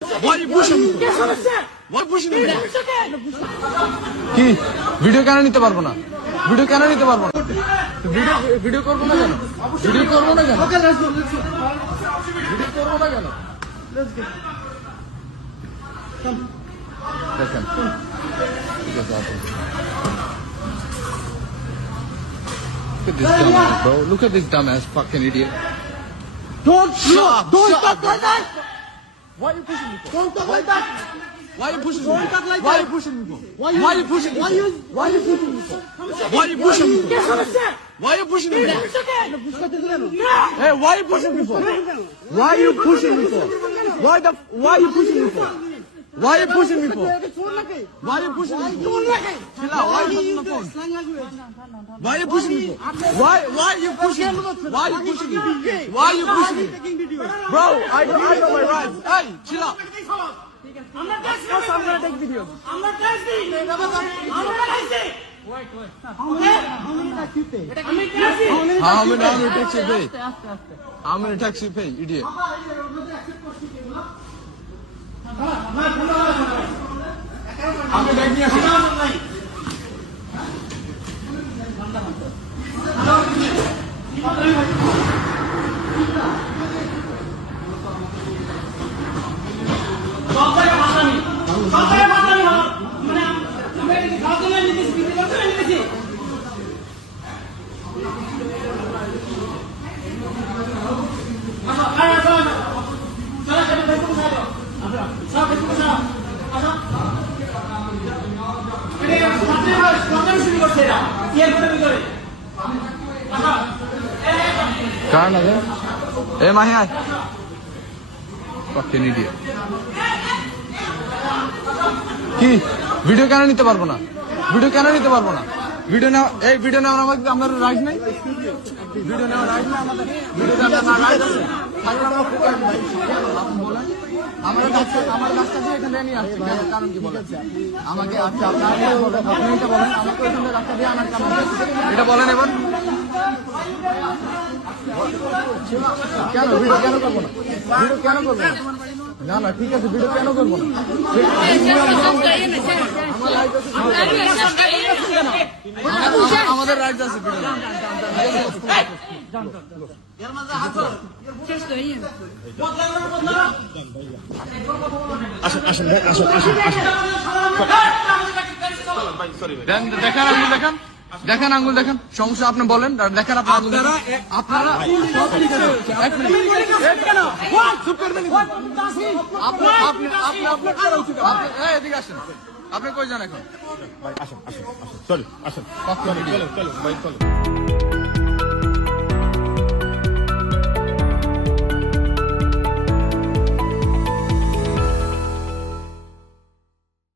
Why are you pushing me? Why pushing me? কি video কেন নিতে পারবো না? ভিডিও কেন নিতে পারবো না? ভিডিও করবো না কেন? ভিডিও করবো না কেন? ভিডিও করবো না কেন? দেখেন ঠিক আছে আপনি Look at this dumbass, bro. Look at this dumbass fucking idiot. Don't talk like that. Why are you pushing me for? Don't talk like that. Why are you pushing me? Don't talk like Why are that. you pushing me for? Why are you pushing me? Why you pushing me for? Why are you pushing me for? Why are you pushing me for? Hey, why are you pushing me for? Why are you pushing me for? Why are you pushing me for? Why are you pushing me for? Why are you pushing me for? Chill out. Why are you pushing my phone? Why are you pushing me for? Why are you pushing me? Why are you pushing me? Why are you pushing me? Bro, I know my rights. Hey, chill out. I'm gonna take videos. I'm not texting. Wait. How many tax you pay? How many tax you pay? How many tax you pay, idiot? আপনি bag নিয়ে আসেন কারণ আছে এ মাহি আয় fucking idiot কি video কেন নিতে পারবো না ভিডিও কেন নিতে পারবো না ভিডিও নাও এই ভিডিও নাও আমাদের আমাদের রাইট নাই ভিডিও নাও রাইট না আমাদের ভিডিও নাও রাইট আছে তাহলে আমরা ফোকাস ভাই আপনি বলেন আমার কাছে এখানে নিয়ে আসছে কারণ কি বলেন আমাকে আচ্ছা আপনি এটা বলেন আমাকে এখানে রাস্তা দিয়ে আনার কারণ এটা বলেন এবার কেন ভিডিও কেন করবো না ভিডিও কেন করবো না না ঠিক আছে ভিডিও কেন করবো না আমাদের রাইট আছে ভিডিও দেখেন আঙ্গুল দেখেন সমস্যা আপনি বলেন দেখেন আপনারা এদিকে আসেন আপনি কই যান এখন আসেন চলো ভাই চলো